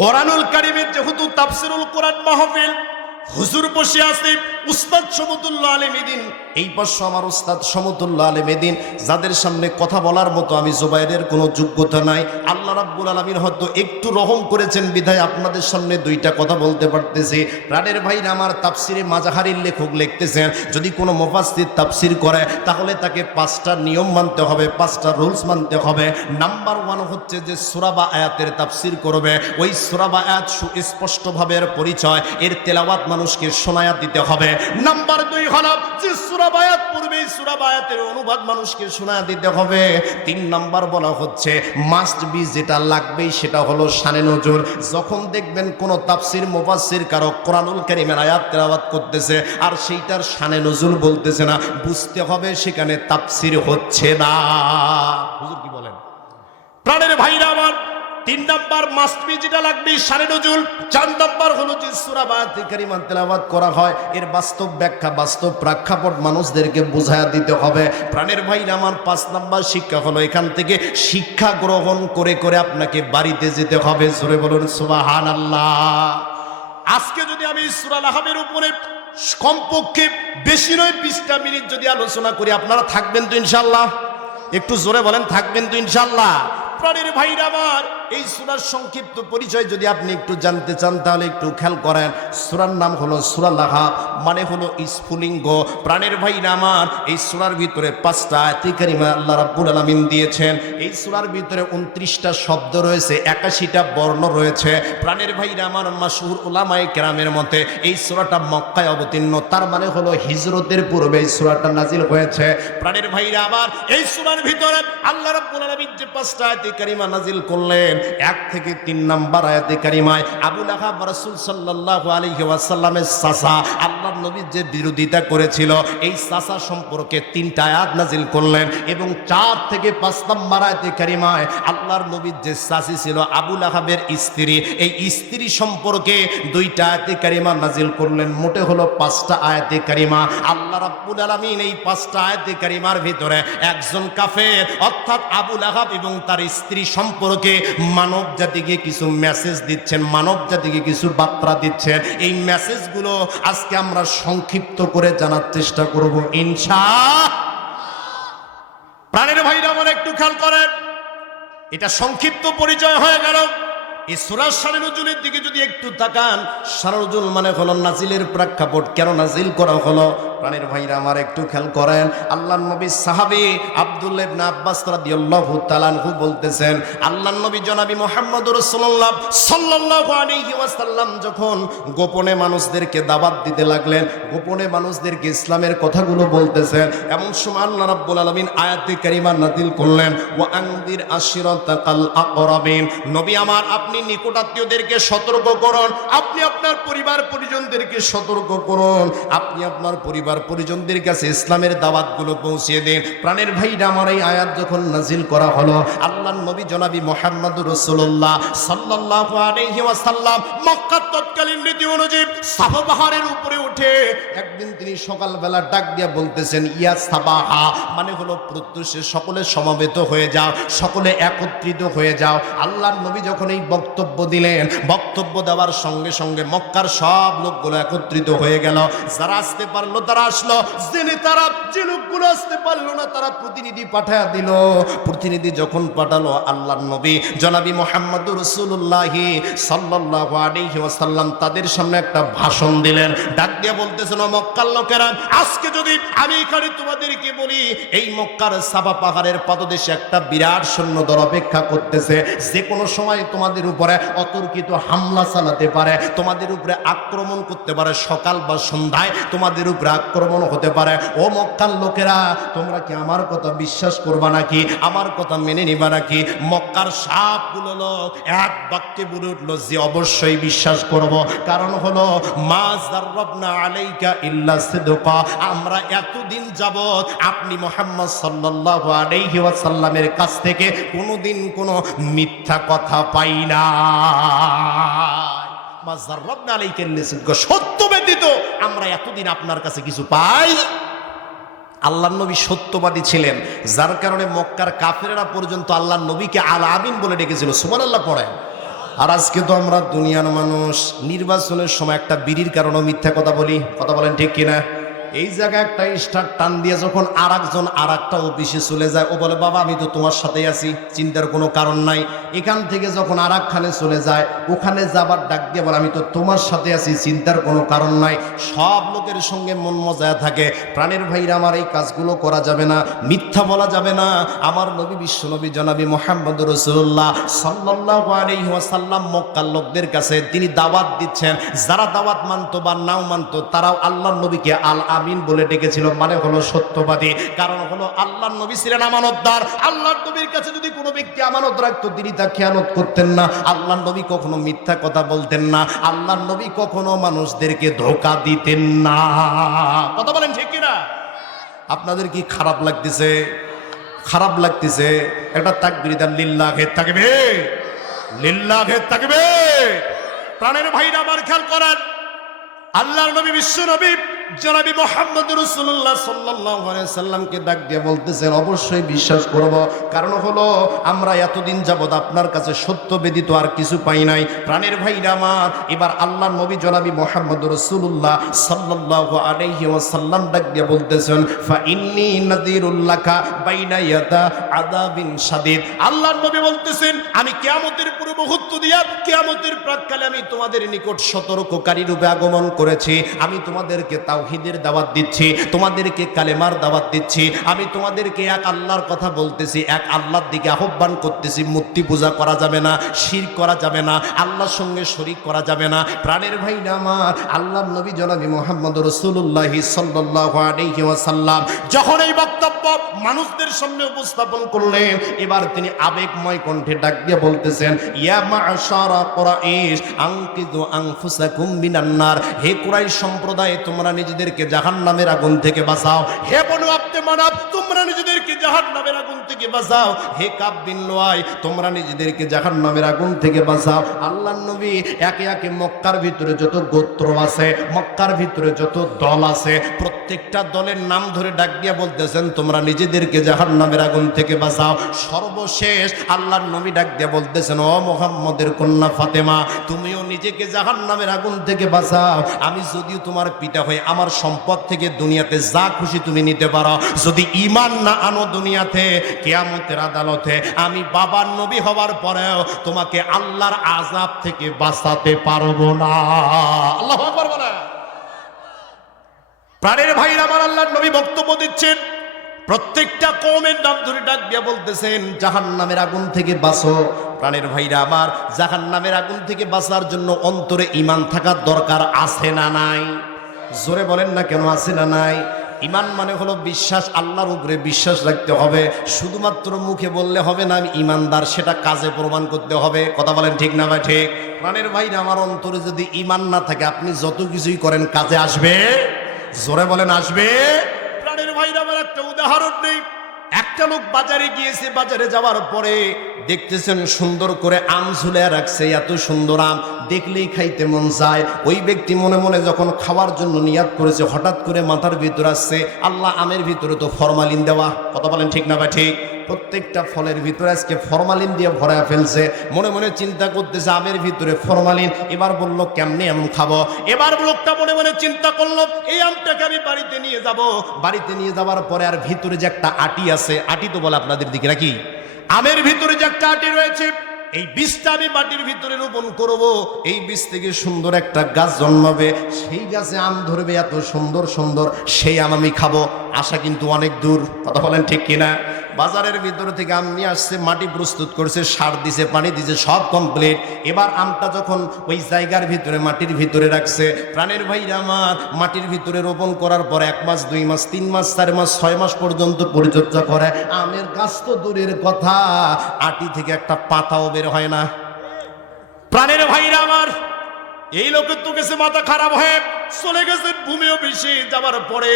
কোরআনুল কারীমের যেহেতু তাফসীরুল কোরআন মাহফিল, হুজুর বসে আছে উস্তাদ শমতুল্লাহ আলেমীদ্বীন, এই পাশে আমার উস্তাদ শমতুল্লাহ আলেমীদ্বীন, যাদের সামনে কথা বলার মতো আমি জুবাইরের কোনো যোগ্যতা নাই। আল্লাহ রাব্বুল আলামিন হয়তো একটু রহম করেছেন বিধায় আপনাদের সামনে দুইটা কথা বলতে পারতেছি। প্রাণের ভাইরা আমার, তাফসিরে মাজাহারির লেখক লিখতেছেন, যদি কোনো মুফাসসির তাফসির করে তাহলে তাকে 5টা নিয়ম মানতে হবে, 5টা রুলস মানতে হবে। নাম্বার 1 হচ্ছে যে সূরা বা আয়াতের তাফসির করবে, ওই সূরা বা আয়াত সুস্পষ্টভাবে এর পরিচয়, এর তেলাওয়াত মানুষকে শোনায়া দিতে হবে। নাম্বার 2 হলো যে সূরা বা আয়াত পড়বে, সূরা বা আয়াতের অনুবাদ মানুষকে শোনায়া দিতে হবে। 3 নাম্বার বলা হচ্ছে মাস্ট বি, যেটা লাগবেই সেটা হলো শানে নজুল। যখন দেখবেন কোন তাফসির মুফাসসির কারো কোরআনুল কারীমের আয়াত তেলাওয়াত করতেছে আর সেইটার শানে নজুল বলতেছে না, বুঝতে হবে সেখানে তাফসির হচ্ছে না। হুজুর কি বলেন? প্রাণের ভাইরা আমার, 3 নাম্বার মাস্ট বি, যেটা লাগবে শানে নজুল। 4 নাম্বার হলো যে সূরা বা আয়াতে কারিমা তেলাওয়াত করা হয় এর বাস্তব ব্যাখ্যা, বাস্তব প্রেক্ষাপট মানুষদেরকে বুঝায়া দিতে হবে। প্রাণের ভাইরা আমার, 5 নাম্বার শিক্ষা হলো এখান থেকে শিক্ষা গ্রহণ করে করে আপনাকে বাড়িতে যেতে হবে। জোরে বলুন সুবহানাল্লাহ। আজকে যদি আমি সূরা লাহাবের উপরে কমপক্ষে বেশি নয় 20টা মিনিট যদি আলোচনা করি, আপনারা থাকবেন তো ইনশাআল্লাহ? একটু জোরে বলেন, থাকবেন তো ইনশাআল্লাহ? প্রাণের ভাইরা আমার, এই সূরার সংক্ষিপ্ত পরিচয় যদি আপনি একটু জানতে চান তাহলে একটু খেয়াল করেন। সূরার নাম হলো সূরা লাহাব, মানে হলো স্ফুলিঙ্গ। প্রাণের ভাইরা আমার, এই সূরার ভিতরে 5টা আয়াতে কারিমা আল্লাহ রাব্বুল আলামিন দিয়েছেন। এই সূরার ভিতরে 29টা শব্দ রয়েছে, 81টা বর্ণ রয়েছে। প্রাণের ভাইরা আমার, মাশহুর উলামায়ে কেরামের মতে এই সূরাটা মক্কায় অবতীর্ণ, তার মানে হলো হিজরতের পূর্বে এই সূরাটা নাজিল হয়েছে। প্রাণের ভাইরা আমার, এই সূরার ভিতরে আল্লাহ রাব্বুল আলামিন যে 5টা আয়াতে কারিমা নাজিল করলেন, 1 থেকে 3 নাম্বার আয়াতে কারিমায় আবু লাহাব রাসূল সাল্লাল্লাহু আলাইহি ওয়াসাল্লামের চাচা আল্লাহর নবীর যে বিরোধিতা করেছিল, এই চাচা সম্পর্কে 3টা আয়াত নাজিল করলেন। এবং 4 থেকে 5 নাম্বার আয়াতে কারিমায় আল্লাহর নবীর যে চাচি ছিল আবু লাহাবের স্ত্রী, এই স্ত্রী সম্পর্কে 2টা আয়াতে কারিমা নাজিল করলেন। মোটে হলো 5টা আয়াতে কারিমা। আল্লাহ রাব্বুল আলামিন এই 5টা আয়াতে কারিমার ভিতরে একজন কাফের অর্থাৎ আবু লাহাব এবং তার স্ত্রী সম্পর্কে মানব জাতিকে কিছু মেসেজ দিচ্ছেন, মানব জাতিকে কিছু বার্তা দিচ্ছেন। এই মেসেজগুলো আজকে আমরা সংক্ষিপ্ত করে জানার চেষ্টা করব ইনশাআল্লাহ। প্রাণের ভাইরা আমার, একটু খেয়াল করেন, এটা সংক্ষিপ্ত পরিচয় হয়ে গেল। এই সূরার শানে নজুলের দিকে যদি একটু তাকান, শানে নজুল মানে হলো নাজিলের প্রেক্ষাপট, কেন নাজিল করা হলো। প্রাণের ভাইরা আমার, একটু খেয়াল করেন, আল্লাহর নবীর সাহাবী আব্দুল্লাহ ইবনে আব্বাস রাদিয়াল্লাহু তাআলা আনহু বলতেছেন, আল্লাহর নবী জনাবি মুহাম্মদুর রাসূলুল্লাহ সাল্লাল্লাহু আলাইহি ওয়াসাল্লাম যখন গোপনে মানুষদেরকে দাওয়াত দিতে লাগলেন, গোপনে মানুষদেরকে ইসলামের কথাগুলো বলতেছেন, এমন সময় আল্লাহ রাব্বুল আলামিন আয়াতে কারিমা নাযিল করলেন, ওয়া আনদির আশিরাতাকাল আকরাবিন। নবী আমার, আপনি নিকটাত্মীয়দেরকে সতর্ক করুন, আপনি আপনার পরিবার পরিজনদেরকে সতর্ক করুন, আপনি আপনার পরিবার পরিজনদের কাছে ইসলামের দাওয়াতগুলো পৌঁছিয়ে দিন। প্রাণের ভাইরা আমার, এই আয়াত যখন নাজিল করা হলো, আল্লাহর নবী জনাবি মুহাম্মদুর রাসূলুল্লাহ সাল্লাল্লাহু আলাইহি ওয়াসাল্লাম মক্কার তৎকালীন রীতি অনুযায়ী সাফা পাহাড়ের উপরে উঠে একদিন তিনি সকালবেলা ডাক দিয়া বলতেছেন, ইয়া সাবাহা, মানে হলো প্রত্যুষে সকলে সমবেত হয়ে যাও, সকলে একত্রিত হয়ে যাও। আল্লাহর নবী যখন এই বক্তব্য দিলেন, বক্তব্য দেওয়ার সঙ্গে সঙ্গে মক্কার সব লোকগুলো একত্রিত হয়ে গেল। যারা আসতে পারলো তারা আসলো, যে লোকগুলো আসতে পারলো না তারা প্রতিনিধি পাঠায়া দিল। প্রতিনিধি যখন পাঠালো, আল্লাহর নবী জনাবি মুহাম্মদুর রাসূলুল্লাহ সাল্লাল্লাহু আলাইহি ওয়াসাল্লাম তাদের সামনে একটা ভাষণ দিলেন। ডাক দিয়ে বলতেছেন, মক্কার লোকেরা, আজকে যদি আমি এখানে তোমাদেরকে বলি, এই মক্কার সাফা পাহাড়ের পাদদেশে একটা বিরাট সৈন্যদল অপেক্ষা করতেছে, যে কোনো সময় তোমাদের উপরে অতর্কিত হামলা চালাতে পারে, তোমাদের উপরে আক্রমণ করতে পারে, সকাল বা সন্ধ্যায় তোমাদের উপরে আক্রমণ হতে পারে। ও মক্কার লোকেরা, তোমরা কি আমার কথা বিশ্বাস করবা নাকি? আমার কথা মেনে নিবা নাকি? মক্কার সবগুলো লোক এক বাক্যে বলে উঠলো যে অবশ্যই বিশ্বাস করব। কারণ হলো মা জাররাবনা আলাইকা ইল্লা সিদকা, আমরা এতদিন যাবত আপনি মুহাম্মদ সাল্লাল্লাহু আলাইহি ওয়াসাল্লামের কাছ থেকে কোনোদিন কোনো মিথ্যা কথা পাই না। মা জাররাবনা আলাইকা ইল্লা সিদকা, সত্য ব্যতীত আমরা এতদিন আপনার কাছে কিছু পাই। আল্লাহর নবী সত্যবাদী ছিলেন, যার কারণে মক্কার কাফেররা পর্যন্ত আল্লাহর নবীকে আল আমিন বলে ডেকেছিল। সুবহানাল্লাহ পড়েন। আর আজকে তো আমরা দুনিয়ার মানুষ নির্বাচনের সময় একটা বিড়ির কারণে মিথ্যা কথা বলি, কথা বলেন ঠিক কিনা? এই জায়গায় একটা স্টার টান দিয়ে যখন আর একজন আর একটা অফিসে চলে যায়, ও বলে বাবা আমি তো তোমার সাথেই আছি, চিন্তার কোনো কারণ নাই। এখান থেকে যখন আর একখানে চলে যায়, ওখানে যাবার ডাক দিয়ে বলে আমি তো তোমার সাথে আছি, চিন্তার কোনো কারণ নাই। সব লোকের সঙ্গে মন মজায় থাকে। প্রাণের ভাইরা আমার, এই কাজগুলো করা যাবে না, মিথ্যা বলা যাবে না। আমার নবী বিশ্বনবী জনাবি মুহাম্মদ রাসূলুল্লাহ সাল্লাল্লাহু আলাইহি ওয়াসাল্লাম মক্কার লোকদের কাছে তিনি দাওয়াত দিচ্ছেন। যারা দাওয়াত মানতো বা নাও মানতো, তারাও আল্লাহর নবীকে আল আমিন বলে ডেকেছিল, মানে হলো সত্যবাদী। কারণ হলো আল্লাহর নবী ছিলেন আমানতদার। আল্লাহর নবীর কাছে যদি কোনো ব্যক্তি আমানত রাখতো, তিনি তা খেয়ানত করতেন না। আল্লাহর নবী কখনো মিথ্যা কথা বলতেন না। আল্লাহর নবী কখনো মানুষদেরকে ধোঁকা দিতেন না। কথা বলেন ঠিক কিনা? আপনাদের কি খারাপ লাগতেছে? খারাপ লাগতেছে? একটা তাকবীর দেন, লিল্লাহে তাকবীর, লিল্লাহে তাকবীর। প্রাণের ভাইরা আমার, খেয়াল করেন, আল্লাহর নবী বিশ্ব নবী জনাবি মুহাম্মদ রাসূলুল্লাহ সাল্লাল্লাহু আলাইহি সাল্লামকে ডাক দিয়ে বলতেছেন অবশ্যই বিশ্বাস করব। কারণ হলো আমরা এতদিন যাবত আপনার কাছে সত্য ব্যতীত আর কিছু পাই নাই। প্রাণের ভাইরা আমার, এবার আল্লাহর নবী জনাবি মুহাম্মদ রাসূলুল্লাহ সাল্লাল্লাহু আলাইহি ওয়াসাল্লাম ডাক দিয়ে বলতেছেন ফা ইন্নী নাযীরুল লাকা বাইনা ইয়াদা আযাবিন শাদীদ। আল্লাহর নবী বলতেছেন আমি কিয়ামতের পূর্ব মুহূর্ত দিয়া কিয়ামতের প্রাক্কালে আমি তোমাদের নিকট সতর্ককারী রূপে আগমন করেছি। আমি তোমাদেরকে তাওহীদের দাওয়াত দিচ্ছি, তোমাদেরকে কালেমার দাওয়াত দিচ্ছি। আমি তোমাদেরকে এক আল্লাহর কথা বলতেছি, এক আল্লাহর দিকে আহ্বান করতেছি। মূর্তি পূজা করা যাবে না, শিরক করা যাবে না, আল্লাহর সঙ্গে শরীক করা যাবে না। প্রাণের ভাইরা আমার, আল্লাহর নবী জনাবি মুহাম্মদ রাসূলুল্লাহ সাল্লাল্লাহু আলাইহি ওয়াসাল্লাম যখন এই বক্তব্য মানুষদের সামনে উপস্থাপন করলেন, এবার তিনি আবেগময় কণ্ঠে ডাক দিয়ে বলতেছেন ইয়া মা'শারা কুরাইশ আনকিযু আনফুসাকুম মিনান নার। হে কুরাইশ সম্প্রদায়, তোমরা নিজেদেরকে জাহান্নামের আগুন থেকে বাঁচাও। হে বনু আব্দে মানাব, তোমরা নিজেদেরকে জাহান্নামের আগুন থেকে বাঁচাও। হে কাব বিন লুআই, তোমরা নিজেদেরকে জাহান্নামের আগুন থেকে বাঁচাও। আল্লাহর নবী একে একে মক্কার ভিতরে যত গোত্র আছে, মক্কার ভিতরে যত দল আছে, প্রত্যেকটা দলের নাম ধরে ডাক দিয়ে বলতেছেন তোমরা নিজেদেরকে জাহান্নামের আগুন থেকে বাঁচাও। সর্বশেষ আল্লাহর নবী ডাক দিয়ে বলতেছেন ও মুহাম্মদের কন্যা ফাতেমা, তুমিও নিজেকে জাহান্নামের আগুন থেকে বাঁচাও। আমি যদিও তোমার পিতা হয়ে আমার সম্পদ থেকে দুনিয়াতে যা খুশি তুমি নিতে পারো, যদি ঈমান না আনো দুনিয়াতে, কিয়ামতের আদালতে আমি বাবার নবী হওয়ার পরেও তোমাকে আল্লাহর আযাব থেকে বাঁচাতে পারবো না। আল্লাহু আকবার বলেন। প্রাণের ভাইরা আমার, আল্লাহর নবী বক্তব্য দিচ্ছেন, প্রত্যেকটা কওমের নাম ধরে ডাক দিয়ে বলতেছেন জাহান্নামের আগুন থেকে বাঁচো। প্রাণের ভাইরা আমার, জাহান্নামের আগুন থেকে বাঁচার জন্য অন্তরে ঈমান থাকার দরকার আছে না নাই? জোরে বলেন না কেন, আছে না নাই? ঈমান মানে হলো বিশ্বাস, আল্লাহর উপরে বিশ্বাস রাখতে হবে। শুধুমাত্র মুখে বললে হবে না আমি ঈমানদার, সেটা কাজে প্রমাণ করতে হবে। কথা বলেন ঠিক না ভাই? ঠিক। প্রাণের ভাইরা আমার, অন্তরে যদি ঈমান না থাকে আপনি যত কিছুই করেন কাজে আসবে? জোরে বলেন আসবে? প্রাণের ভাইরা আমার, একটা উদাহরণ নেই। একটা লোক বাজারে গিয়েছে, বাজারে যাওয়ার পরে দেখতেছেন সুন্দর করে আম ঝুলে রাখছে, এত সুন্দর আম দেখলেই খাইতে মন চায়। ওই ব্যক্তি মনে মনে যখন খাওয়ার জন্য নিয়াত করেছে, হঠাৎ করে মাথার ভিতর আসছে আল্লাহ, আমের ভিতরে তো ফরমালিন দেওয়া। কথা বলেন ঠিক না ভাই? ঠিক। প্রত্যেকটা ফলের ভিতরে আজকে ফরমালিন দিয়ে ভরা ফেলছে। মনে মনে চিন্তা করতেছে আমের ভিতরে ফরমালিন। এবার বলল কেমনে আম খাবো? এবার লোকটা মনে মনে চিন্তা করলো এই আমটাকে আমি বাড়িতে নিয়ে যাব। বাড়িতে নিয়ে যাওয়ার পরে আর ভিতরে যে একটা আটি আছে, আটি তো বলে আপনাদের দিকে নাকি, আমের ভিতরে যে একটা আটি রয়েছে, এই বীজটা আমি মাটির ভিতরে রোপণ করব। এই বীজ থেকে সুন্দর একটা গাছ জন্মাবে, সেই গাছে আম ধরবে এত সুন্দর সুন্দর, সেই আম আমি খাবো। আশা কিন্তু অনেক দূর। কথা বলেন ঠিক কিনা? বাজারের ভিতরে থেকে আম নিয়ে আসছে, মাটি প্রস্তুত করছে, সার দিছে, পানি দিছে, সব কমপ্লিট। এবার আমটা যখন ওই জায়গার ভিতরে মাটির ভিতরে রাখছে, প্রাণের ভাইরা আমার, মাটির ভিতরে রোপণ করার পর 1 মাস 2 মাস 3 মাস 4 মাস 6 মাস পর্যন্ত পরিচর্যা করে, আমের গাছ তো দূরের কথা, আটি থেকে একটা পাতাও বের হয় না। প্রাণের ভাইরা আমার, এই লোকের তো গেছে মাথা খারাপ হয়ে। চলে গেছেন ভূমি অফিসে। যাবার পরে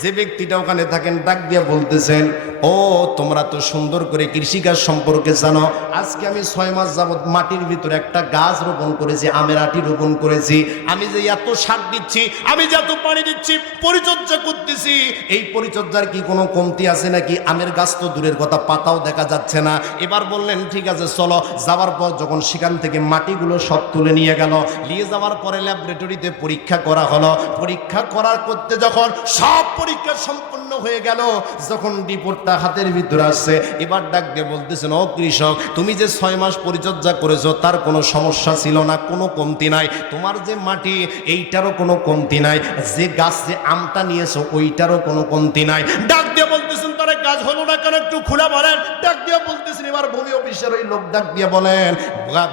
যে ব্যক্তিটা ওখানে থাকেন ডাক দিয়া বলতেছেন, ও তোমরা তো সুন্দর করে কৃষিকাজ সম্পর্কে জানো। আজকে আমি 6 মাস যাবত মাটির ভিতরে একটা গাছ রোপণ করেছি, আমের আটি রোপণ করেছি। আমি যে এত সার দিচ্ছি, আমি যে এত পানি দিচ্ছি, পরিচর্যা করতেছি, এই পরিচর্যার কি কোনো কমতি আছে নাকি? আমের গাছ তো দূরের কথা, পাতাও দেখা যাচ্ছে না। এবার বললেন ঠিক আছে চলো। যাওয়ার পর যখন সেখান থেকে মাটিগুলো সব তুলে নিয়ে গেল, নিয়ে যাওয়ার পরে ল্যাবরেটরিতে পরীক্ষা করা হলো। পরীক্ষা করার করতে যখন সব পরীক্ষা সম্পূর্ণ হয়ে গেল, যখন রিপোর্টটা হাতের ভিতরে আসছে, এবার ডাক দিয়ে বলতেছেন, ও কৃষক, তুমি যে 6 মাস পরিচর্যা করেছো তার কোনো সমস্যা ছিল না, কোনো কমতি নাই। তোমার যে মাটি এইটারও কোনো কমতি নাই, যে গাছ যে আমটা নিয়েছো ওইটারও কোনো কমতি নাই। ডাক দিয়ে বলতেছেন, তার গাছ হলো না কেন একটু খোলা বলেন। ডাক দিয়ে বলতেছেন, এবার ভূমি অফিসের ওই লোক ডাক দিয়ে বলেন,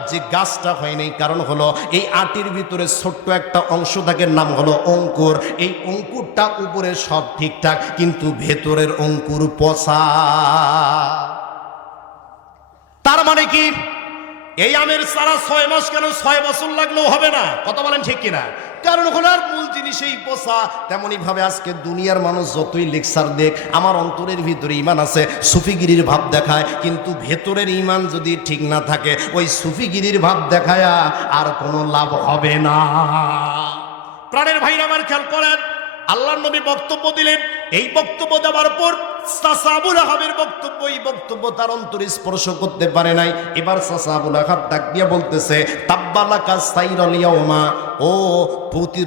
যে গাছটা হয়নি কারণ হলো এই আটির ভিতরে ছোট্ট একটা অংশ থাকে, নাম হলো অঙ্কুর। এই অঙ্কুরটা উপরে সব ঠিকঠাক, কিন্তু ভেতরের অঙ্কুর পচা। তার মানে কি এই আমের চারা 6 মাস কেন 6 বছর লাগলেও হবে না? কথা বলেন ঠিক কিনা? কারণ হলো আর মূল জিনিস এই পচা। তেমনি ভাবে আজকে দুনিয়ার মানুষ যতই লেকচার দেখ, আমার অন্তরের ভিতরে ইমান আছে, সুফিগিরির ভাব দেখায়, কিন্তু ভেতরের ইমান যদি ঠিক না থাকে, ওই সুফিগিরির ভাব দেখায় আর কোনো লাভ হবে না। প্রাণের ভাইরা আমার খেয়াল করেন, আল্লাহর নবী বক্তব্য দিলেন। এই বক্তব্য দেওয়ার পর চাচা আবুল আহাবের বক্তব্য, এই বক্তব্য তার অন্তরে স্পর্শ করতে পারে নাই। এবার চাচা আবুল আহাব ডাক দিয়ে বলতেছে, তাব্বালাকা সাইরাল ইয়াউমা, ও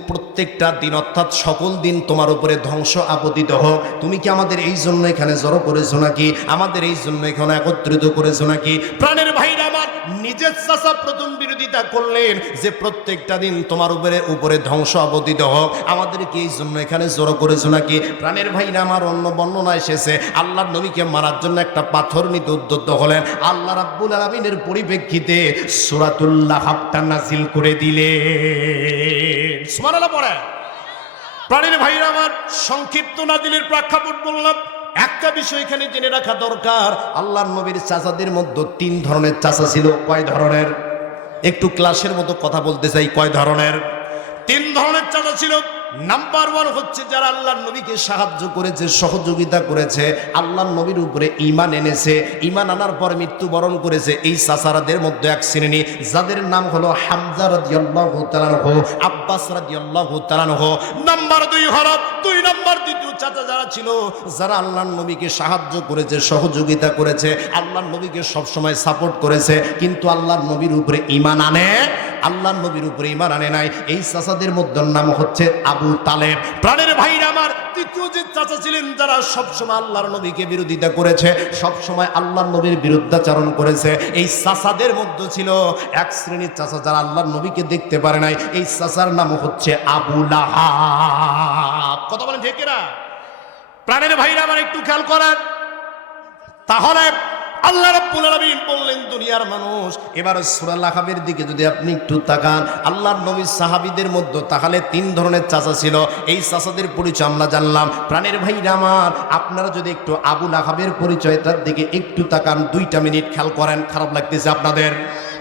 প্রত্যেকটা দিন অর্থাৎ সকল দিন তোমার উপরে ধ্বংস আপতিত হোক। তুমি কি আমাদের এই জন্য এখানে জড়ো করেছো নাকি? আমাদের এই জন্য এখানে একত্রিত করেছো নাকি? প্রাণের ভাইরা আমার, নিজের চাচা প্রথম বিরোধিতা করলেন যে প্রত্যেকটা দিন তোমার উপরে ধ্বংস আপতিত হোক, আমাদেরকে এই জন্য এখানে জড়ো করেছো নাকি? প্রাণের ভাইরা আমার, অন্য বর্ণনা এসেছে আল্লাহর নবীকে মারার জন্য একটা পাথর নিতে উদ্যত হলেন। আল্লাহ রাব্বুল আলামিনের পরিপ্রেক্ষিতে সূরাতুল লাহাবটা নাজিল করে দিলেন। সুবহানাল্লাহ পড়ে। প্রাণের ভাইরা আমার, সংক্ষিপ্ত নাজিলের প্রেক্ষাপট বললাম। একটা বিষয় এখানে জেনে রাখা দরকার, আল্লাহর নবীর চাচাদের মধ্যে 3 ধরনের চাচা ছিল। কয় ধরনের? একটু ক্লাসের মতো কথা বলতে চাই। কয় ধরনের? 3 ধরনের চাচা ছিল। নাম্বার 1 হচ্ছে যারা আল্লাহর নবীকে সাহায্য করেছে, সহযোগিতা করেছে, আল্লাহর নবীর উপরে ঈমান এনেছে, ঈমান আনার পর মৃত্যুবরণ করেছে। এই চাচারাদের মধ্যে এক শ্রেণী, যাদের নাম হলো হামজা রাদিয়াল্লাহু তাআলা আনহু, আব্বাস রাদিয়াল্লাহু তাআলা আনহু। নাম্বার 2 হলো 2 নাম্বার দ্বিতীয় চাচা যারা ছিল, যারা আল্লাহর নবীকে সাহায্য করেছে, সহযোগিতা করেছে, আল্লাহর নবীকে সবসময় সাপোর্ট করেছে, কিন্তু আল্লাহর নবীর উপরে ঈমান আনে, আল্লাহর নবীর উপরে ঈমান আনে নাই। এই চাচাদের মধ্যে নাম হচ্ছে আবু তালেব। প্রাণের ভাইরা আমার, তৃতীয় যে চাচা ছিলেন যারা সবসময় আল্লাহর নবীকে বিরোধিতা করেছে, সবসময় আল্লাহর নবীর বিরুদ্ধাচরণ করেছে, এই চাচাদের মধ্যে ছিল এক শ্রেণীর চাচা যারা আল্লাহর নবীকে দেখতে পারে নাই। এই চাচার নাম হচ্ছে আবু লাহাব। কথা বলেন ঠিক কিনা? প্রাণের ভাইরা আমার একটু খেয়াল করেন। তাহলে আল্লাহ রাব্বুল আলামিন বললেন, দুনিয়ার মানুষ, এবার সূরা লাহাবের দিকে যদি আপনি একটু তাকান, আল্লাহর নবীর সাহাবীদের মধ্যে তাহলে 3 ধরনের চাচা ছিল। এই চাচাদের পরিচয় আমরা জানলাম। প্রাণের ভাইরা আমার, আপনারা যদি একটু আবু লাহাবের পরিচয়টার দিকে একটু তাকান, 2টা মিনিট খেয়াল করেন। খারাপ লাগতেছে আপনাদের?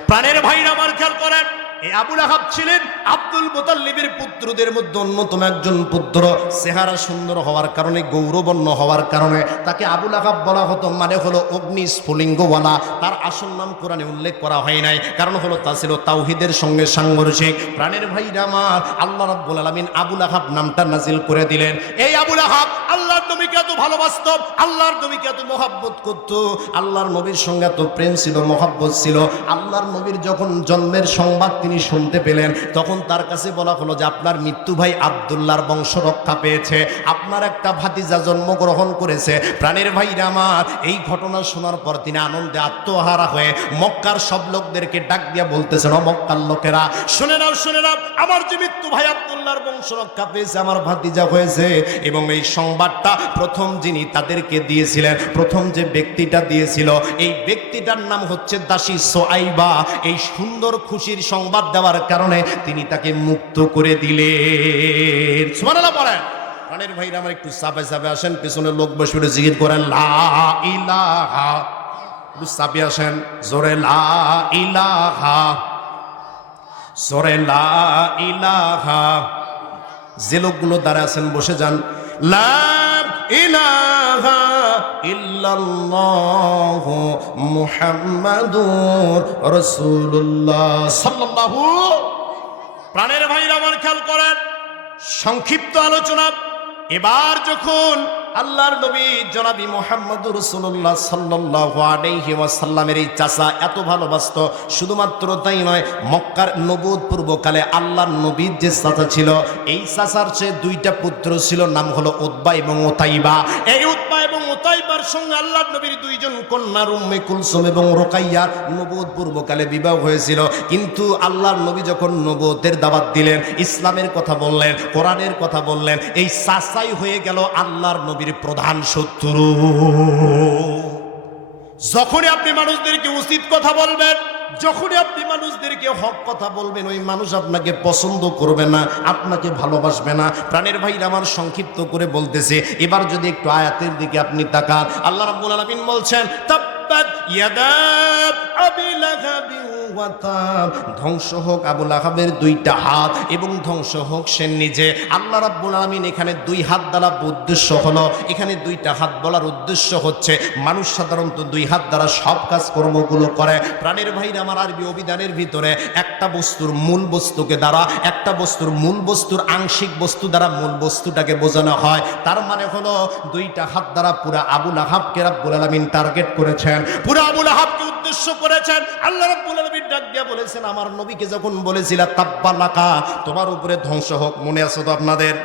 প্রাণের ভাইরা আমার খেয়াল করেন, এই আবু লাহাব ছিলেন আব্দুল মুতাল্লিবের পুত্রদের মধ্যে অন্যতম একজন পুত্র। চেহারা সুন্দর হওয়ার কারণে, গৌরবর্ণ হওয়ার কারণে তাকে আবু লাহাব বলা হতো, মানে হলো অগ্নি স্ফুলিঙ্গওয়ালা। তার আসল নাম কোরআনে উল্লেখ করা হয় নাই, কারণ হলো তা ছিল তাওহীদের সঙ্গে সাংঘর্ষিক। প্রাণের ভাইরা আমার, আল্লাহ রাব্বুল আলামিন আবু লাহাব নামটা নাজিল করে দিলেন। এই আবু লাহাব আল্লাহর নবীকে এত ভালোবাসত, আল্লাহর নবীকে এত মহব্বত করত, আল্লাহর নবীর সঙ্গে এত প্রেম ছিল, মহব্বত ছিল। আল্লাহর নবীর যখন জন্মের সংবাদ তিনি শুনতে পেলেন, তখন তার কাছে বলা হলো যে আপনার মৃত্যু ভাই আব্দুল্লাহর বংশ রক্ষা পেয়েছে, আপনার একটা ভাতিজা জন্মগ্রহণ করেছে। প্রাণের ভাইরা আমার, এই ঘটনা শোনার পর তিনি আনন্দে আত্মহারা হয়ে মক্কার সব লোকদেরকে ডাক দিয়া বলতেছেন, ও মক্কার লোকেরা, শুনে নাও, শুনে নাও, আমার যে মৃত্যু ভাই আব্দুল্লাহর বংশ রক্ষা পেয়েছে, আমার ভাতিজা হয়েছে। এবং এই সংবাদটা প্রথম যিনি তাদেরকে দিয়েছিলেন, প্রথম যে ব্যক্তিটা দিয়েছিল, এই ব্যক্তিটার নাম হচ্ছে দাসী সোয়াইবা। এই সুন্দর খুশির সংবাদ দেওয়ার কারণে তিনি তাকে মুক্ত করে দিলেন। সুবহানাল্লাহ পড়েন। প্রাণের ভাইরা আমার, একটু চাপে চাপে আসেন, পেছনে লোক বসে বসে জিকির করেন, লা ইলাহা। একটু চাপে আসেন, জোরে লা ইলাহা, জোরে লা ইলাহা, যে লোকগুলো দাঁড়ায় আছেন বসে যান। লা ইলাহা ইল্লাল্লাহু মুহাম্মাদুর রাসূলুল্লাহ সাল্লাল্লাহু। প্রাণের ভাইরা আমার খেয়াল করেন, সংক্ষিপ্ত আলোচনা। এবার যখন আল্লাহর নবী জনাবি মুহাম্মদুর রাসূলুল্লাহ সাল্লাল্লাহু আলাইহি ওয়াসাল্লামের এই চাচা এত ভালোবাসতো, শুধুমাত্র তাই নয়, মক্কার নবুয়ত পূর্বকালে আল্লাহর নবীর যে চাচা ছিল, এই চাচার চেয়ে দুইটা পুত্র ছিল, নাম হলো উতবা এবং উতাইবা। এই উতবা এবং উতাইবার সঙ্গে আল্লাহর নবীর দুইজন কন্যা উম্মে কুলসুম এবং রুকাইয়ার নবুয়ত পূর্বকালে বিবাহ হয়েছিল। কিন্তু আল্লাহর নবী যখন নবুয়তের দাওয়াত দিলেন, ইসলামের কথা বললেন, কোরআনের কথা বললেন, এই চাচাই হয়ে গেল আল্লাহর নবীর প্রধান শত্রু। যখনই আপনি মানুষদেরকে উচিত কথা বলবেন, যখনই আপনি মানুষদেরকে হক কথা বলবেন, ওই মানুষ আপনাকে পছন্দ করবে না, আপনাকে ভালোবাসবে না। প্রাণের ভাইরা আমার সংক্ষিপ্ত করে বলতেছে, এবার যদি একটু আয়াতের দিকে আপনি তাকান, আল্লাহ রাব্বুল আলামিন বলছেন তাব্বাত ইয়াদা আবি লাহাবিন ওয়া তাব, ধ্বংস হোক আবু লাহাবের দুইটা হাত এবং ধ্বংস হোক সে নিজে। আল্লাহ রাব্বুল আলামিন এখানে দুই হাত দ্বারা উদ্দেশ্য হলো, এখানে দুইটা হাত বলার উদ্দেশ্য হচ্ছে মানুষ সাধারণত দুই হাত দ্বারা সব কাজ কর্মগুলো করে। প্রাণের ভাইরা আমার আরবি অভিধানের ভিতরে একটা বস্তুর মূল বস্তুকে দ্বারা, একটা বস্তুর মূল বস্তুর আংশিক বস্তু দ্বারা মূল বস্তুটাকে বোঝানো হয়। তার মানে হলো দুইটা হাত দ্বারা পুরা আবু লাহাবকে রাব্বুল আলামিন টার্গেট করেছেন, পুরা আবু লাহাবকে উদ্দেশ্য করেছেন। আল্লাহ রাব্বুল আলামিন ডাক দিয়ে বলেছেন, আমার নবীকে যখন বলেছিল তাব্বালাকা, তোমার উপরে ধ্বংস হোক, মনে আছে তো আপনাদের?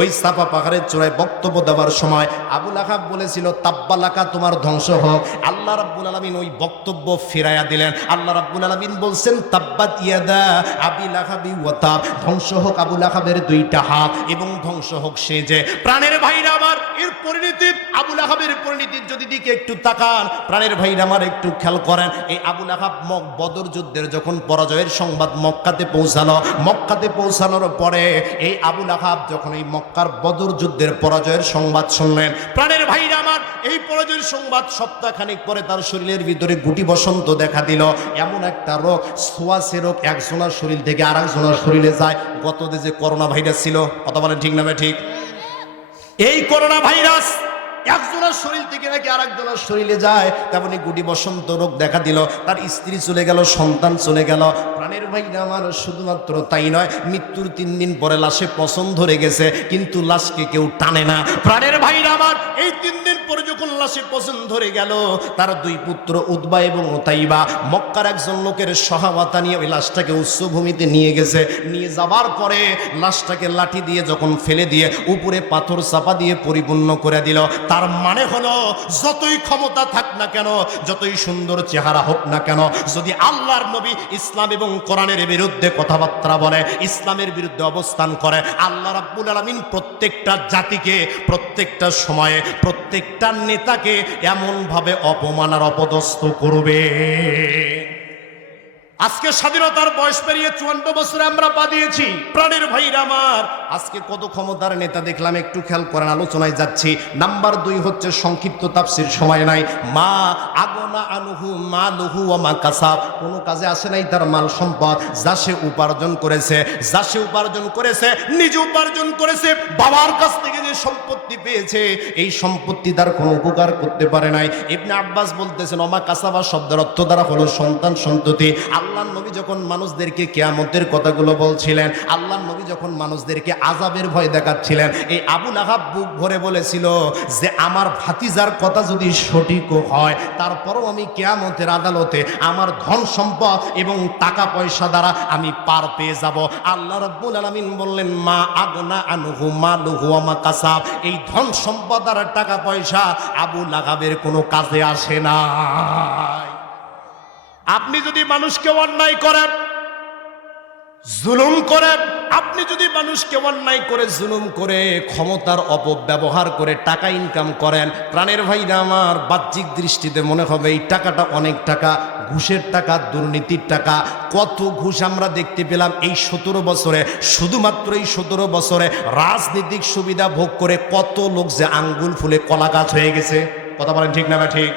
ওই সাফা পাহাড়ের চূড়ায় বক্তব্য দেওয়ার সময় আবু লাহাব বলেছিল তাব্বালাকা, তোমার ধ্বংস হোক। আল্লাহ রাব্বুল আলামিন ওই বক্তব্য ফিরাইয়া দিলেন। আল্লাহ রাব্বুল আলামিন বলছেন তাব্বাত ইয়াদা আবি লাহাবি ওয়া তাব, ধ্বংস হোক আবু লাহাবের দুইটা হাত এবং ধ্বংস হোক সে যে। প্রাণের ভাইরা আমার, এর পরিণতি, আবু লাহাবের পরিণতির যদি দিকে একটু তাকান, প্রাণের ভাইরা আমার একটু খেয়াল করেন, এই আবু লাহাব বদর যুদ্ধের যখন পরাজয়ের সংবাদ মক্কাতে পৌঁছালো, মক্কাতে পৌঁছানোর পরে এই আবু লাহাব যখন এই মক্কার বদর যুদ্ধের পরাজয়ের সংবাদ শুনলেন, প্রাণের ভাইরা আমার, এই পরাজয়ের সংবাদ সপ্তাহখানেক পরে তার শরীরের ভিতরে গুটি বসন্ত দেখা দিল। এমন একটা রোগ, সোয়াসে রোগ, একজনের শরীর থেকে আরেকজনের শরীরে যায়। গত যে করোনা ভাইরাস ছিল, কথা বলেন ঠিক না ঠিক? এই করোনা ভাইরাস একজনের শরীর থেকে নাকি আরেকজনের শরীরে যায়, তেমনি গুটি বসন্ত রোগ দেখা দিল। তার স্ত্রী চলে গেল, সন্তান চলে গেল। প্রাণের ভাইরা আমার, শুধুমাত্র তাই নয়, মৃত্যুর 3 দিন পরে লাশে পচন ধরে গেছে, কিন্তু লাশকে কেউ টানে না। প্রাণের ভাইরা আমার, এই 3 দিন পরে যখন লাশে পচন ধরে গেল, তার 2 পুত্র উতবা এবং উতাইবা মক্কার একজন লোকের সহায়তা নিয়ে ওই লাশটাকে উচ্চভূমিতে নিয়ে গেছে। নিয়ে যাবার পরে লাশটাকে লাঠি দিয়ে যখন ফেলে দিয়ে উপরে পাথর চাপা দিয়ে পরিপূর্ণ করে দিল। তার মানে হলো, যতই ক্ষমতা থাক না কেন, যতই সুন্দর চেহারা হোক না কেন, যদি আল্লাহর নবী ইসলাম এবং কোরআনের বিরুদ্ধে কথাবার্তা বলে, ইসলামের বিরুদ্ধে অবস্থান করে, আল্লাহ রাব্বুল আলামিন প্রত্যেকটা জাতিকে, প্রত্যেকটা সময়ে, প্রত্যেকটা নেতাকে এমন ভাবে অপমান আর অপদস্থ করবে। আজকে স্বাধীনতার বয়স পেরিয়ে 54 বছরে আমরা পা দিয়েছি। প্রাণের ভাইরা আমার, আজকে কত ক্ষমতার নেতা দেখলাম, একটু খেয়াল করেন, আলোচনায় যাচ্ছি। নাম্বার 2 হচ্ছে সংক্ষিপ্ত তাফসীর, সময় নাই। মা আগনা আনহু মালুহু ওয়া মা কাসাব, কোনো কাজে আসে নাই তার মাল সম্পদ, যা সে উপার্জন করেছে, যা সে উপার্জন করেছে, নিজে উপার্জন করেছে, বাবার কাছ থেকে যে সম্পত্তি পেয়েছে, এই সম্পত্তি তার কোনো উপকার করতে পারে নাই। ইবনে আব্বাস বলতেছেন, ওমা কাসাবা শব্দের অর্থ দ্বারা হলো সন্তান সন্ততি। আল্লাহর নবী যখন মানুষদেরকে কিয়ামতের কথাগুলো বলছিলেন, আল্লাহর নবী যখন মানুষদেরকে আযাবের ভয় দেখাচ্ছিলেন, এই আবু লাহাব বুক ভরে বলেছিল যে আমার ভাতিজার কথা যদি সঠিকও হয়, তারপরও আমি কিয়ামতের আদালতে আমার ধন সম্পদ এবং টাকা পয়সা দ্বারা আমি পার পেয়ে যাব। আল্লাহ রাব্বুল আলামিন বললেন, মা আগনা আনহু মালুহু ওয়া মা কাসাব, এই ধন সম্পদ আর টাকা পয়সা আবু লাহাবের কোনো কাজে আসে না। আপনি যদি মানুষকে অন্যায় করেন, জুলুম করেন, আপনি যদি মানুষকে অন্যায় করে, জুলুম করে, ক্ষমতার অপব্যবহার করে টাকা ইনকাম করেন, প্রাণের ভাইরা আমার, বাহ্যিক দৃষ্টিতে মনে হবে এই টাকাটা অনেক টাকা, ঘুষের টাকা, দুর্নীতির টাকা। কত ঘুষ আমরা দেখতে পেলাম এই 17 বছরে। শুধুমাত্র এই 17 বছরে রাজনৈতিক সুবিধা ভোগ করে কত লোক যে আঙ্গুল ফুলে কলা গাছ হয়ে গেছে। কথা বলেন ঠিক না বা ঠিক?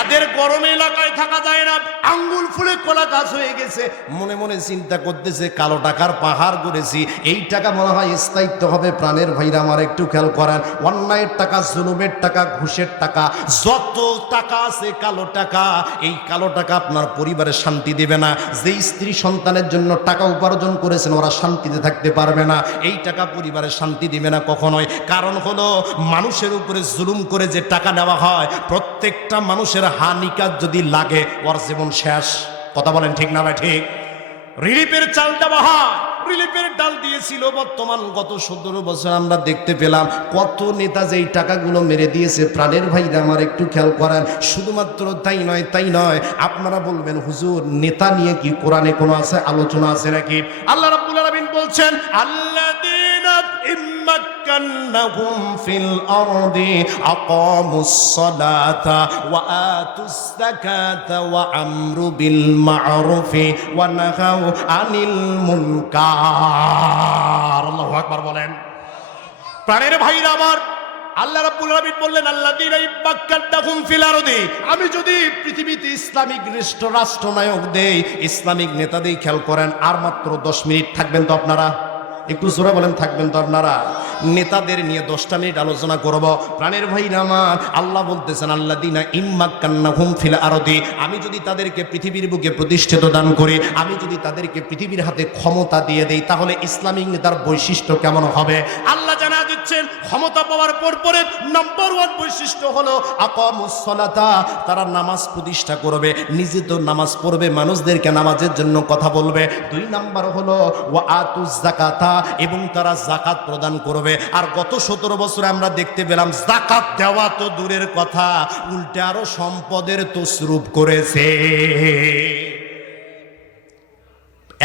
এদের গরমে এলাকায় থাকা যায় না, আঙ্গুল ফুলে কলা গাছ হয়ে গেছে, মনে মনে চিন্তা করতেছে কালো টাকার পাহাড় করেছি, এই টাকা মনে হয় স্থায়িত্ব হবে। প্রাণের ভাইরা আমার একটু খেয়াল করেন, অন্যায়ের টাকা, জুলুমের টাকা, ঘুষের টাকা, যত টাকা আছে কালো টাকা, এই কালো টাকা আপনার পরিবারে শান্তি দেবে না। যে স্ত্রী সন্তানের জন্য টাকা উপার্জন করেছেন ওরা শান্তিতে থাকতে পারবে না, এই টাকা পরিবারে শান্তি দিবে না কখনোই। কারণ হলো মানুষের উপরে জুলুম করে যে টাকা নেওয়া হয়, প্রত্যেকটা মানুষের হানিকার যদি লাগে ওর জীবন শেষ। কথা বলেন ঠিক না ভাই ঠিক? রিলিফের চাল দেওয়া হয়, রিলিফের ডাল দিয়েছিল, বর্তমান গত 17 বছর আমরা দেখতে পেলাম কত নেতা যে এই টাকাগুলো মেরে দিয়েছে। প্রাণের ভাইরা আমার একটু খেয়াল করেন, শুধুমাত্র তাই নয়, আপনারা বলবেন হুজুর নেতা নিয়ে কি কোরআনে কোনো আছে, আলোচনা আছে নাকি? আল্লাহ রাব্বুল আলামিন বলছেন, আল্লাযীনা ইম্মাক্কান্নাহুম ফিল আরদি আকামুস সালাতা ওয়া আতুস যাকাতা ওয়া আমরু বিল মা'রুফি ওয়া নাহাউ আনিল মুনকার। আল্লাহু আকবার বলেন। প্রাণের ভাইরা আমার, আল্লাহ রাব্বুল আলামিন বললেন আল্লাযীনা ইম্মাক্কান্নাহুম ফিল আরদি, আমি যদি পৃথিবীতে ইসলামিক রাষ্ট্রনায়ক দেই, ইসলামিক নেতা দেই, খেয়াল করেন আর মাত্র 10 মিনিট থাকবেন তো আপনারা? একটু জোরে বলেন, থাকবেন তো আপনারা? নেতাদের নিয়ে 10টা মিনিট আলোচনা করব। প্রাণের ভাইরা আমার, আল্লাহ বলতেছেন আল্লাযীনা ইম্মাক্কান্নাহুম ফিল আরদি, আমি যদি তাদেরকে পৃথিবীর বুকে প্রতিষ্ঠিত দান করি, আমি যদি তাদেরকে পৃথিবীর হাতে ক্ষমতা দিয়ে দেই, তাহলে ইসলামিক নেতার বৈশিষ্ট্য কেমন হবে? আল্লাহ জানা দিচ্ছেন ক্ষমতা পাওয়ার পরে নাম্বার 1 বৈশিষ্ট্য হলো আকামুস সালাতা, তারা নামাজ প্রতিষ্ঠা করবে, নিজে তো নামাজ পড়বে, মানুষদেরকে নামাজের জন্য কথা বলবে। 2 নাম্বার হলো ওয়া আতুজ যাকাতা, এবং তারা যাকাত প্রদান করবে। আর গত 17 বছরে আমরা দেখতে পেলাম যাকাত দেওয়া তো দূরের কথা, উল্টে আরো সম্পদের তসরুপ করেছে।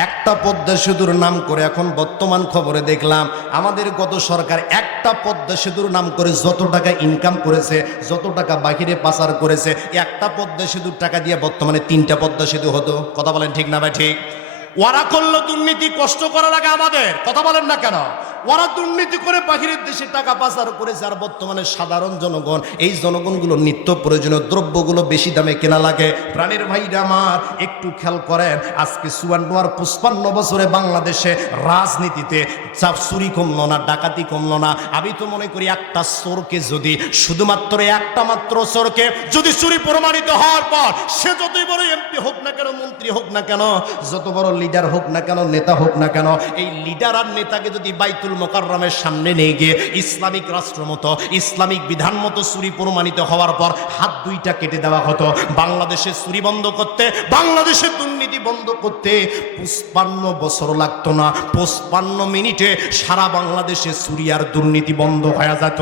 একটা পদ্মা সেতুর নাম করে এখন বর্তমান খবরে দেখলাম আমাদের গত সরকার একটা পদ্মা সেতুর নাম করে যত টাকা ইনকাম করেছে, যত টাকা বাহিরে পাচার করেছে, একটা পদ্মা সেতুর টাকা দিয়ে বর্তমানে 3টা পদ্মা সেতু হতো। কথা বলেন ঠিক না ভাই ঠিক? ওরা করলো দুর্নীতি, কষ্ট করা লাগে আমাদের, কথা বলেন না কেন? ওরা দুর্নীতি করে বাহিরের দেশে টাকা পাচার করেছে, আর বর্তমানে সাধারণ জনগণ, এই জনগণগুলো নিত্য প্রয়োজনীয় দ্রব্যগুলো বেশি দামে কেনা লাগে। প্রাণের ভাইরা আমার একটু খেয়াল করেন, আজকে 54 আর 55 বছরে বাংলাদেশে রাজনীতিতে চুরি কমলো না, ডাকাতি কমলো না। আমি তো মনে করি একটা চোরকে যদি, শুধুমাত্র একটা মাত্র চোরকে যদি চুরি প্রমাণিত হওয়ার পর, সে যতই বড় এমপি হোক না কেন, মন্ত্রী হোক না কেন, যত বড় লিডার হোক না কেন, নেতা হোক না কেন, এই লিডার আর নেতাকে যদি বাইতুল মুকাররমের সামনে নিয়ে গিয়ে ইসলামিক রাষ্ট্র মতো, ইসলামিক বিধান মতো চুরি প্রমাণিত হওয়ার পর হাত 2টা কেটে দেওয়া হতো, বাংলাদেশে চুরি বন্ধ করতে, বাংলাদেশে দুর্নীতি বন্ধ করতে 55 বছর লাগতো না। 55 মিনিটে সারা বাংলাদেশে চুরি আর দুর্নীতি বন্ধ হয়ে যেত।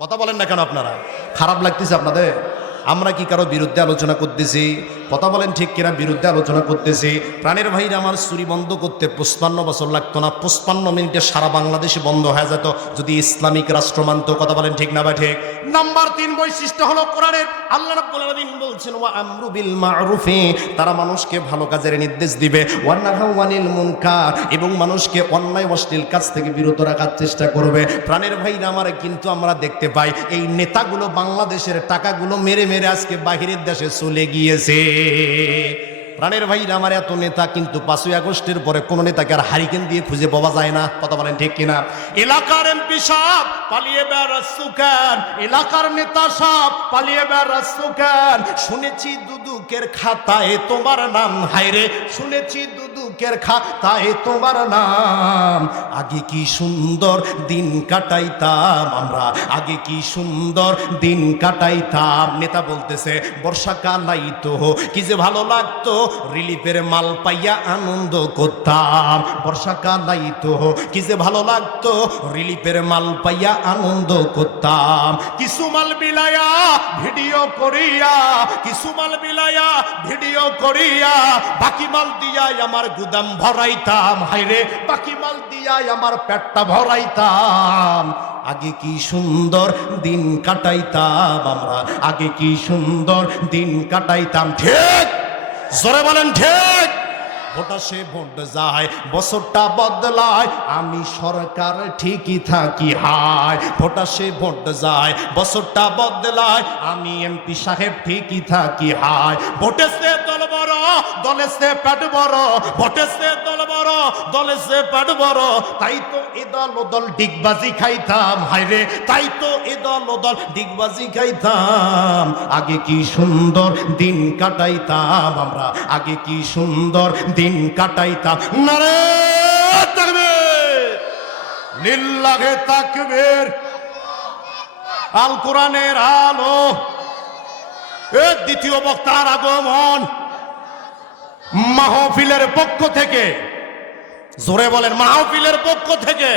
কথা বলেন না কেন আপনারা? খারাপ লাগতেছে আপনাদের? আমরা কি কারো বিরুদ্ধে আলোচনা করতেছি? কথা বলেন ঠিক কিনা? বিরুদ্ধে আলোচনা করতেছি। প্রাণের ভাইরা আমার, চুরি বন্ধ করতে 55 বছর লাগতো না, 55 মিনিটে সারা বাংলাদেশে বন্ধ হয়ে যেত যদি ইসলামিক রাষ্ট্র মানত। কথা বলেন ঠিক না ভাই ঠিক? নাম্বার 3 বৈশিষ্ট্য হলো কোরআনের, আল্লাহ রাব্বুল আলামিন বলছেন ওয়া আমরু বিল মা'রুফি, তারা মানুষকে ভালো কাজের নির্দেশ দিবে, ওয়া নাহাউ আনিল মুনকার, এবং মানুষকে অন্যায় অশ্লীল কাজ থেকে বিরত রাখার চেষ্টা করবে। প্রাণের ভাইরা আমার, কিন্তু আমরা দেখতে পাই এই নেতাগুলো বাংলাদেশের টাকাগুলো মেরে মেরে আজকে বাহিরের দেশে চলে গিয়েছে। প্রাণের ভাইরা আমার, এত নেতা, কিন্তু 5ই আগস্টের পরে কোন নেতাকে আর হারিকেন দিয়ে খুঁজে পাওয়া যায় না। কথা বলেন ঠিক কিনা? এলাকার এমপি সাহেব পালিয়ে বেড়াচ্ছো কেন? এলাকার নেতা সাহেব পালিয়ে বেড়াচ্ছো কেন? শুনেছি দুদুকের খাতায় তোমার নাম, হায়রে শুনেছি দুদুকের খাতায় তোমার নাম। আগে কি সুন্দর দিন কাটাইতাম আমরা, আগে কি সুন্দর দিন কাটাইতাম। নেতা বলতেছে বর্ষাকাল আইতো কি যে ভালো লাগতো, রিলিফের মাল পাইয়া আনন্দ করতাম। বর্ষাকাল আইতো কি যে ভালো লাগতো, রিলিফের মাল পাইয়া আনন্দ করতাম। কিছু মাল বিলায়া ভিডিও করিয়া, কিছু মাল বিলায়া ভিডিও করিয়া, বাকি মাল দিয়া আমার গুদাম ভরাইতাম, হায়রে বাকি মাল দিয়া আমার পেটটা ভরাইতাম। আগে কি সুন্দর দিন কাটাইতাম আমরা, আগে কি সুন্দর দিন কাটাইতাম। ঠিক জোরে বলেন ঠিক? ভোট আসে ভোট যায়, বছরটা বদলায়, আমি সরকার ঠিকই থাকি হায়। ভোট আসে ভোট যায়, বছরটা বদলায়, আমি এমপি সাহেব ঠিকই থাকি হায়। ভোটেছে দল বড়, দলেছে পেট বড়, ভোটেছে দল বড়, দলেছে পেট বড়, তাই তো এ দল ও দল ডিগবাজি খাইতাম হায় রে, তাই তো এ দল ও দল ডিগবাজি খাইতাম। আগে কি সুন্দর দিন কাটাইতাম আমরা, আগে কি সুন্দর দিন কাটাইতাম। নারে তাকবীর, লিল্লাহে তাকবীর। আল কোরআনের আলো, এর দ্বিতীয় বক্তার আগমন। মাহফিলের পক্ষ থেকে, জোরে বলেন, মাহফিলের পক্ষ থেকে।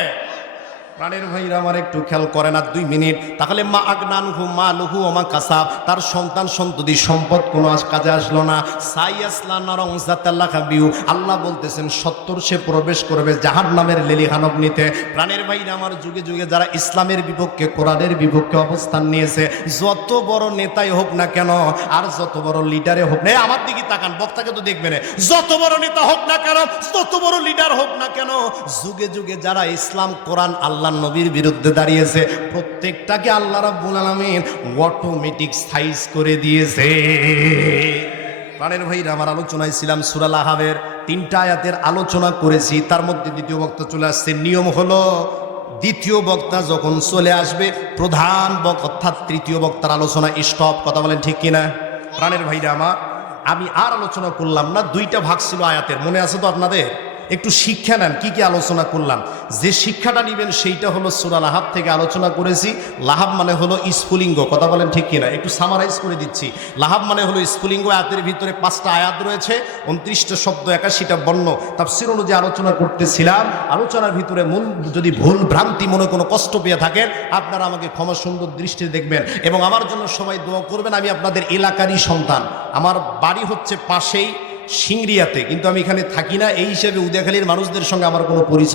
প্রাণের ভাইরা আমার একটু খেয়াল করে না 2 মিনিট, তাহলে মা আগনানহু মালুহু ওমা কাসাব, তার সন্তান সন্ততি সম্পদ কোনো কাজে আসলো না। সাইয়াসলা নারং যাতাল্লাহ খাবিউ, আল্লাহ বলতেছেন 70 সে প্রবেশ করবে জাহান্নামের লেলিহান অগ্নিতে। প্রাণের ভাইরা আমার যুগে যুগে যারা ইসলামের বিপক্ষে, কোরআনের বিপক্ষে অবস্থান নিয়েছে, যত বড় নেতাই হোক না কেন, আর যত বড় লিডারে হোক না, আমার দিকে তাকান, বক্তাকে তো দেখবেন, যত বড় নেতা হোক না কেন, যত বড় লিডার হোক না কেন, যুগে যুগে যারা ইসলাম কোরআন আল্লাহ নবীর বিরুদ্ধে দাঁড়িয়েছে, প্রত্যেকটাকে আল্লাহ রাব্বুল আলামিন অটোমেটিক সাইজ করে দিয়েছে। প্রাণের ভাইরা আমার আলোচনায় ছিলাম সূরা আল-আহজাবের 3টা আয়াতের আলোচনা করেছি, তার মধ্যে দ্বিতীয় বক্তা চলে আসছে। নিয়ম হলো দ্বিতীয় বক্তা যখন চলে আসবে, প্রধান বক্তা অর্থাৎ তৃতীয় বক্তার আলোচনা স্টপ। কথা বলেন ঠিক কিনা? প্রাণের ভাইরা আমার, আমি আর আলোচনা করলাম না, 2টা ভাগ ছিল আয়াতের, মনে আছে তো আপনাদের? একটু শিক্ষা নেন কি কি আলোচনা করলাম। যে শিক্ষাটা নেবেন সেইটা হলো সূরা লাহাব থেকে আলোচনা করেছি। লাহাব মানে হলো স্ফুলিঙ্গ, কথা বলেন ঠিক কিনা? একটু সামারাইজ করে দিচ্ছি। লাহাব মানে হলো স্ফুলিঙ্গ। আয়াতের ভিতরে 5টা আয়াত রয়েছে, 29টা শব্দ, 81টা বর্ণ। তাফসীর অনুযায়ী আলোচনা করতেছিলাম। আলোচনার ভিতরে মূল যদি ভুল ভ্রান্তি মনে কোনো কষ্ট পেয়ে থাকেন, আপনারা আমাকে ক্ষমা সুন্দর দৃষ্টিতে দেখবেন এবং আমার জন্য সবাই দোয়া করবেন। আমি আপনাদের এলাকারই সন্তান, আমার বাড়ি হচ্ছে পাশেই সিংড়িয়াতে, কিন্তু আমি এখানে থাকি না, এই হিসেবে উদয়খালীর মানুষদের সঙ্গে আমার কোনো পরিচয়